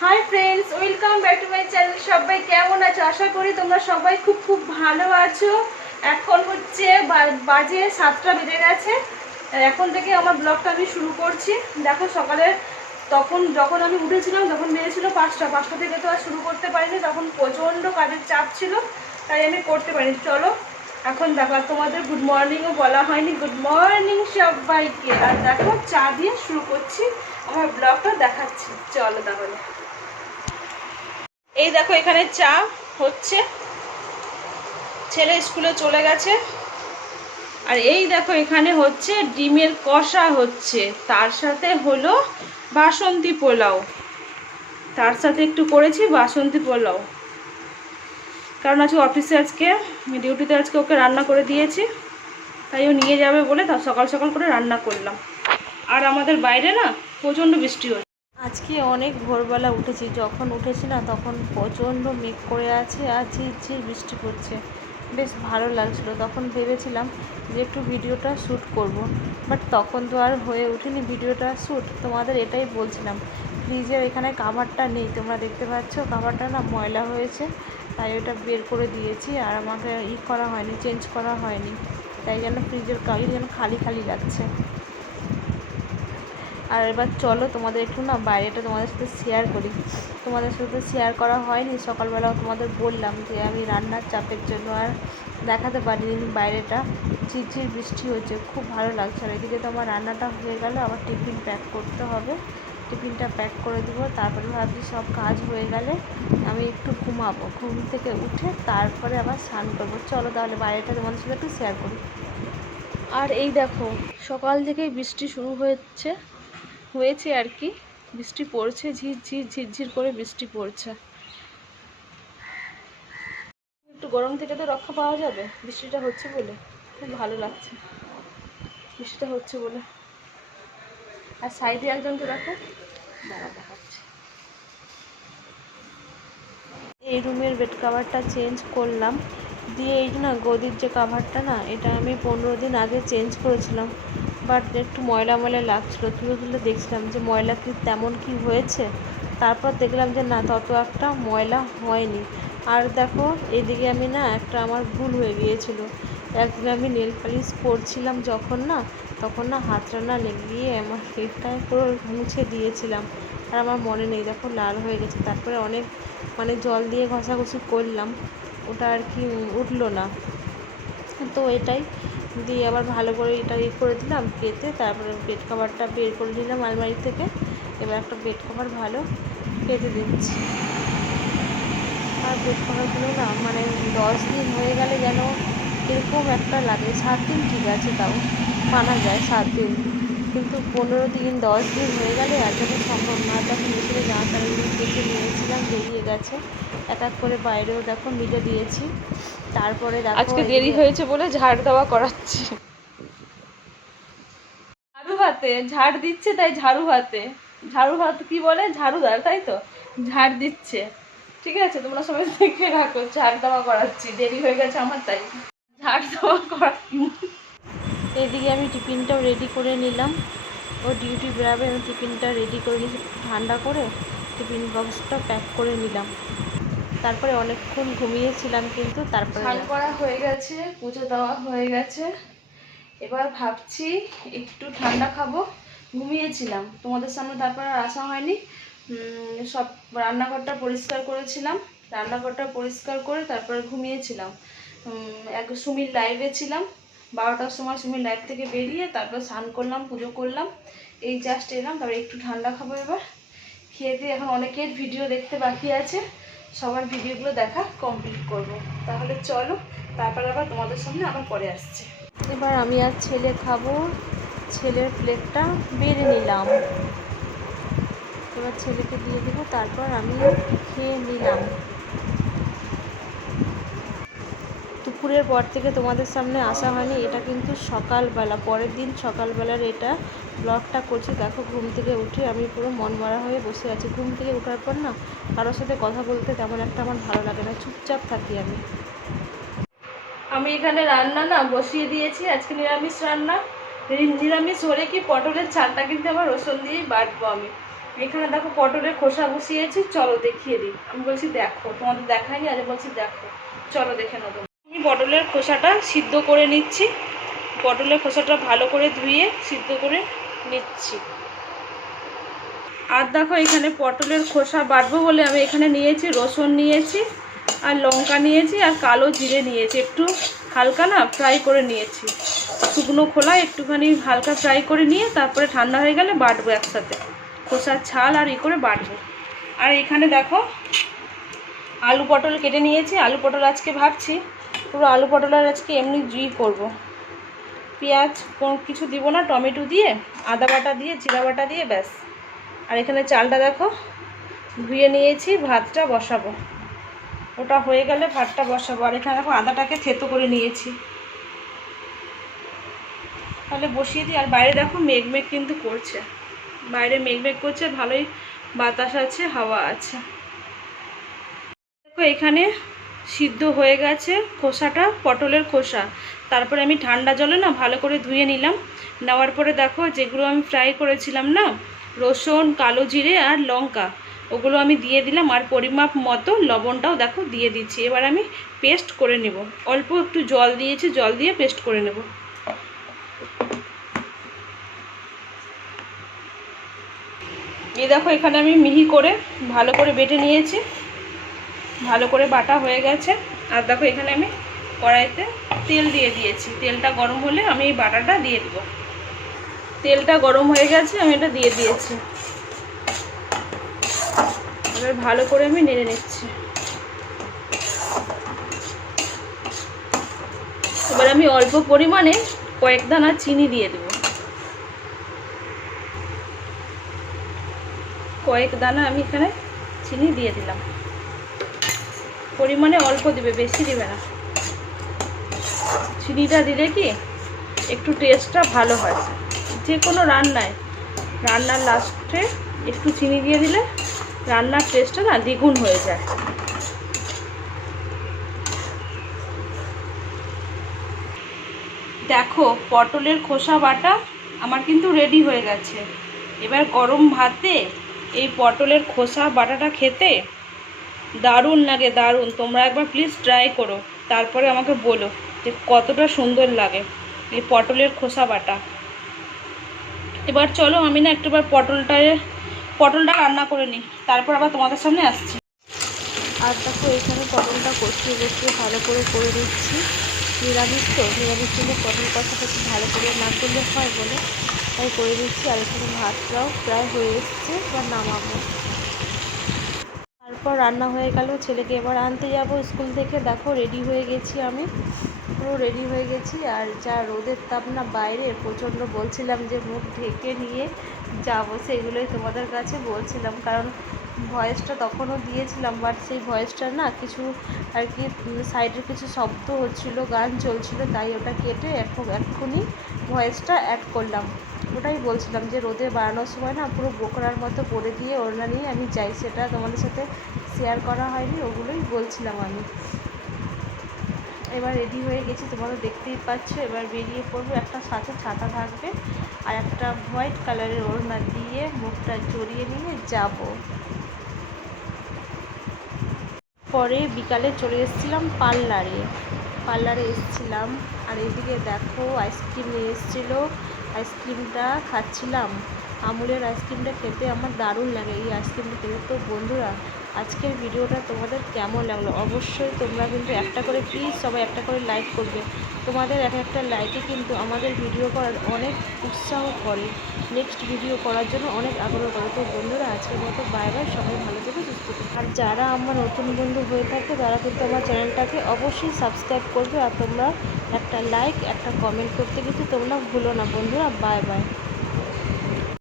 Hi friends welcome back to my channel সবাই কেমন আছো? আশা করি তোমরা সবাই খুব খুব ভালো আছো। এখন হচ্ছে বাজে সাতটা বেজে গেছে। এখন থেকে আমার ব্লগটা আমি শুরু করছি। দেখো সকালে তখন, যখন আমি উঠেছিলাম যখন বেরিয়েছিল পাঁচটা। পাঁচটা থেকে তো আর শুরু করতে পারিনি। তখন প্রচণ্ড কাজের চাপ ছিল, তাই আমি করতে পারিনি। চলো এখন দেখো তোমাদের গুড মর্নিংও বলা হয়নি। গুড মর্নিং সবাইকে। আর দেখো, চা দিয়ে শুরু করছি। আমার ব্লগটা দেখাচ্ছি। চলো তাহলে। এই দেখো, এখানে চা হচ্ছে। ছেলে স্কুলে চলে গেছে। আর এই দেখো, এখানে হচ্ছে ডিমের কষা হচ্ছে। তার সাথে হলো বাসন্তী পোলাও। তার সাথে একটু করেছি বাসন্তী পোলাও। কারণ আজকে অফিসে আজকে ডিউটিতে আজকে ওকে রান্না করে দিয়েছি, তাই ও নিয়ে যাবে বলে তা সকাল সকাল করে রান্না করলাম। আর আমাদের বাইরে না প্রচণ্ড বৃষ্টি হচ্ছে। আজকে অনেক ভোরবেলা উঠেছি, যখন উঠেছি না তখন প্রচণ্ড মেঘ করে আছে আর ঝিরঝির বৃষ্টি পড়ছে। বেশ ভালো লাগছিল, তখন ভেবেছিলাম যে একটু ভিডিওটা শ্যুট করব। বাট তখন তো আর হয়ে ওঠেনি ভিডিওটা শ্যুট, তোমাদের এটাই বলছিলাম। ফ্রিজের এখানে কাভারটা নেই, তোমরা দেখতে পাচ্ছ কাভারটা না ময়লা হয়েছে। তাই ওটা বের করে দিয়েছি আর আমাকে ই করা হয়নি, চেঞ্জ করা হয়নি। তাই যেন ফ্রিজের কালি যেন খালি খালি লাগছে। আর এবার চলো তোমাদের একটু না বাইরেটা তোমাদের সাথে শেয়ার করি। তোমাদের সাথে শেয়ার করা হয়নি, সকালবেলাও তোমাদের বললাম যে আমি রান্নার চাপের জন্য আর দেখাতে পারিনি বাইরেটা। ঝিরঝির বৃষ্টি হচ্ছে খুব ভালো লাগছে। আর এদিকে তো আমার রান্নাটা হয়ে গেল, আবার টিফিন প্যাক করতে হবে। টিফিনটা প্যাক করে দিব। তারপরে ভাবছি সব কাজ হয়ে গেলে আমি একটু ঘুমাবো। ঘুম থেকে উঠে তারপরে আবার স্নান করব। চলো তাহলে বাইরেটা তোমাদের সাথে একটু শেয়ার করি। আর এই দেখো, সকাল থেকেই বৃষ্টি শুরু হয়েছে। হয়েছে আর কি। বৃষ্টি পড়ছে ঝিরঝির ঝিরঝির করে বৃষ্টি পড়ছে। একটু গরম থেকে তো রক্ষা পাওয়া যাবে। বৃষ্টিটা হচ্ছে বলে খুব ভালো লাগছে। বৃষ্টিটা হচ্ছে বলে। আর সাইডে একজনকে দেখো এই রুমের বেড কাভারটা চেঞ্জ করলাম। দিয়ে এই না, গদির যে কাভারটা না, এটা আমি পনেরো দিন আগে চেঞ্জ করেছিলাম। বাট একটু ময়লা ময়লা লাগছিল। তুলে তুলে দেখছিলাম যে ময়লা কি তেমন কি হয়েছে। তারপর দেখলাম যে না, তত একটা ময়লা হয়নি। আর দেখো, এদিকে আমি না, একটা আমার ভুল হয়ে গিয়েছিল। একদিন আমি নেল পালিশ করছিলাম যখন না, তখন না হাতটা না লেগে গিয়ে আমার হেডটায় পুরো মুছে দিয়েছিলাম। আর আমার মনে নেই, দেখো লাল হয়ে গেছে। তারপরে অনেক মানে জল দিয়ে ঘষাঘষি করলাম। ওটা আর কি উঠল না। তো এটাই দিয়ে আবার ভালো করে এটা ইয়ে করে দিলাম পেতে তারপরে বেড কভারটা বের করে দিলাম আলমারি থেকে। এবার একটা বেড কভার ভালো পেতে দিচ্ছি। আর বেড কভারগুলো না মানে দশ দিন হয়ে গেলে যেন এরকম একটা লাগে। সাত দিন ঠিক আছে তাও। মানা যায় সাত দিন। কিন্তু পনেরো দিন দশ দিন হয়ে গেলে একদমই সম্ভব না। তখন মিশরে জামা প্যান্টগুলো কেচে নিয়েছিলাম বেরিয়ে গেছে। এক এক করে বাইরেও দেখো মিলে দিয়েছি। তারপরে দেখো আজকে দেরি হয়েছে বলে ঝাড় দেওয়া করাচ্ছি। ঝাড়ু হাতে ঝাড় দিচ্ছে তাই ঝাড়ু হাতে ঝাড়ু হাত কি বলে? ঝাড়ুদার তাই তো? ঝাড় দিচ্ছে। ঠিক আছে তোমরা সবাই দেখে রাখো ঝাড় দেওয়া করাচ্ছি। দেরি হয়ে গেছে আমার তাই। ঝাড় দেওয়া করা এদিকে আমি টিফিনটাও রেডি করে নিলাম। ও ডিউটি বেরাবে আমি টিফিনটা রেডি করে নিয়েছি ঠান্ডা করে টিফিন বক্সটা প্যাক করে নিলাম। তারপরে অনেকক্ষণ ঘুমিয়েছিলাম কিন্তু তারপরে স্নান করা হয়ে গেছে পুজো দেওয়া হয়ে গেছে। এবার ভাবছি একটু ঠান্ডা খাব। ঘুমিয়েছিলাম। তোমাদের সামনে তারপর আর আসা হয়নি। উম, সব রান্নাঘরটা পরিষ্কার করেছিলাম। রান্নাঘরটা পরিষ্কার করে তারপরে ঘুমিয়েছিলাম। এক সুমির লাইভে ছিলাম। বারোটার সময় সুমির লাইভ থেকে বেরিয়ে তারপর স্নান করলাম, পুজো করলাম। এই জাস্ট এলাম, তারপর একটু ঠান্ডা খাব এবার। খেয়ে দিয়ে এখন অনেকের ভিডিও দেখতে বাকি আছে। সবার ভিডিওগুলো দেখা কমপ্লিট করব। তাহলে চলো, তারপর আবার তোমাদের সামনে আবার পরে আসছে। এবার আমি আর ছেলে খাব। ছেলের প্লেটটা বেড়ে নিলাম। এবার ছেলেকে দিয়ে দেবো, তারপর আমি খেয়ে নিলাম। দুপুরের পর থেকে তোমাদের সামনে আসা হয়নি, এটা কিন্তু সকালবেলা, পরের দিন সকালবেলার এটা ব্লগটা করছি। দেখো, ঘুম থেকে উঠে আমি পুরো মন মরা হয়ে বসে আছি। ঘুম থেকে ওঠার পর না কারোর সাথে কথা বলতে তেমন একটা আমার ভালো লাগে না, চুপচাপ থাকি আমি। আমি এখানে রান্না না বসিয়ে দিয়েছি, আজকে নিরামিষ রান্না। নিরামিষ হলে কি পটলের চালটা কিন্তু আবার রসুন দিয়েই বাটবো আমি। এখানে দেখো পটলের খোসা বসিয়েছি, চলো দেখিয়ে দিই। আমি বলছি দেখো, তোমাদের দেখাইনি আজ বলছি দেখো, চলো দেখে নেব পটলের খোসাটা সিদ্ধ করে নিচ্ছি। পটলের খোসাটা ভালো করে ধুয়ে সিদ্ধ করে নিচ্ছি। আর দেখো এখানে পটলের খোসা বাটবো বলে আমি এখানে নিয়েছি, রসুন নিয়েছি, আর লঙ্কা নিয়েছি, আর কালো জিরে নিয়েছি। একটু হালকা না ফ্রাই করে নিয়েছি। শুকনো খোলা একটুখানি হালকা ফ্রাই করে নিয়ে তারপরে ঠান্ডা হয়ে গেলে বাটবো একসাথে। খোসার ছাল আর ই করে বাটবো। আর এখানে দেখো আলু পটল কেটে নিয়েছি। আলু পটল আজকে ভাবছি পুরো আলু পটলের আজকে এমনি জুই করব। পেঁয়াজ কোনো কিছু দিব না, টমেটো দিয়ে, আদা বাটা দিয়ে, জিরা বাটা দিয়ে, ব্যাস। আর এখানে চালটা দেখো, ধুয়ে নিয়েছি, ভাতটা বসাবো। ওটা হয়ে গেলে ভাতটা বসাবো। আর এখানে দেখো আদাটাকে থেতো করে নিয়েছি। তাহলে বসিয়ে দিই। আর বাইরে দেখো মেঘ মেঘ কিন্তু করছে। বাইরে মেঘ মেঘ করছে, ভালোই বাতাস আছে, হাওয়া আছে। দেখো এখানে সিদ্ধ হয়ে গেছে খোসাটা, পটলের খোসা। তারপরে আমি ঠান্ডা জলে না ভালো করে ধুয়ে নিলাম। নেওয়ার পরে দেখো যেগুলো আমি ফ্রাই করেছিলাম না, রসুন, কালো জিরে আর লঙ্কা, ওগুলো আমি দিয়ে দিলাম আর পরিমাপ মতো লবণটাও দেখো দিয়ে দিচ্ছি। এবার আমি পেস্ট করে নেব। অল্প একটু জল দিয়েছি, জল দিয়ে পেস্ট করে নেব। এই দেখো এখানে আমি মিহি করে ভালো করে বেটে নিয়েছি। ভালো করে বাটা হয়ে গেছে। আর দেখো এখানে আমি কড়াইতে তেল দিয়ে দিয়েছি। তেলটা গরম হলে আমি এই বাটাটা দিয়ে দেবো। তেলটা গরম হয়ে গেছে, আমি এটা দিয়ে দিয়েছি। এবার ভালো করে আমি নেড়ে নিচ্ছি। এবার আমি অল্প পরিমাণে কয়েক দানা চিনি দিয়ে দেবো। কয়েক দানা আমি এখানে চিনি দিয়ে দিলাম। পরিমাণে অল্প দিবে, বেশি দিবে না। চিনিটা দিলে কি একটু টেস্টটা ভালো হয়। যে কোনো রান্নায়, রান্নার লাস্টে একটু চিনি দিয়ে দিলে রান্নার টেস্টটা না দ্বিগুণ হয়ে যায়। দেখো, পটলের খোসা বাটা আমার কিন্তু রেডি হয়ে গেছে। এবার গরম ভাতে এই পটলের খোসা বাটাটা খেতে দারুণ লাগে, দারুণ। তোমরা একবার প্লিজ ট্রাই করো। তারপরে আমাকে বলো যে কতটা সুন্দর লাগে এই পটলের খোসা বাটা। এবার চলো, আমি না একটুবার পটলটায়, পটলটা রান্না করে নিই। তারপর আবার তোমাদের সামনে আসছি। আর দেখো, এখানে পটলটা কষিয়ে কষিয়ে ভালো করে করে দিচ্ছি নিরামিষ তো, নিরামিষ জন্য পটল কষাটা একটু ভালো করে না করলে হয় বলে। তাই করে দিচ্ছি আর এখানে ভাতটাও প্রায় হয়ে এসছে, এবার নামাবো। তারপর রান্না হয়ে গেল, ছেলেকে এবার আনতে যাব স্কুল থেকে। দেখো রেডি হয়ে গেছি আমি। পুরো রেডি হয়ে গেছি। আর যা রোদের তাপ না বাইরে, প্রচণ্ড বলছিলাম যে মুখ ঢেকে নিয়ে যাব, সেগুলোই তোমাদের কাছে বলছিলাম। কারণ ভয়েসটা তখনও দিয়েছিলাম বাট সেই ভয়েসটা না কিছু আর কি সাইডের কিছু শব্দ হচ্ছিল, গান চলছিল, তাই ওটা কেটে এখন এক্ষুনি ভয়েসটা অ্যাড করলাম। ওটাই বলছিলাম যে রোদে বাড়ানোর সময় না পুরো বোকরার মতো পরে দিয়ে ওড়না নিয়ে আমি যাই। সেটা তোমাদের সাথে শেয়ার করা হয়নি, ওগুলোই বলছিলাম আমি। এবার রেডি হয়ে গেছি, তোমরা দেখতেই পাচ্ছ। এবার বেরিয়ে পড়ব, একটা সাথে ছাতা থাকবে আর একটা হোয়াইট কালারের ওড়না দিয়ে মুখটা জড়িয়ে নিয়ে যাব। পরে বিকালে চলে এসেছিলাম পার্লারে। পার্লারে এসেছিলাম আর এদিকে দেখো আইসক্রিম নিয়ে এসেছিল। আইসক্রিমটা খাচ্ছিলাম। আমুলের আইসক্রিমটা খেতে আমার দারুণ লাগে। এই আইসক্রিমটা খেতে তো বন্ধুরা আজকের ভিডিওটা তোমাদের কেমন লাগল? অবশ্যই তোমরা কিন্তু একটা করে প্লিজ সবাই একটা করে লাইক করবে। তোমাদের এক একটা লাইকে কিন্তু আমাদের ভিডিও করার অনেক উৎসাহ করে। নেক্সট ভিডিও করার জন্য অনেক আগ্রহ করে। তো বন্ধুরা, আজকের মতো বাই বাই সবাই ভালো থেকো, সুস্থ থেকো। আর যারা আমার নতুন বন্ধু হয়ে থাকে, তারা কিন্তু আমার চ্যানেলটাকে অবশ্যই সাবস্ক্রাইব করবে। আর তোমরা একটা লাইক একটা কমেন্ট করতে কিন্তু তোমরা ভুলো না। বন্ধুরা বাই বাই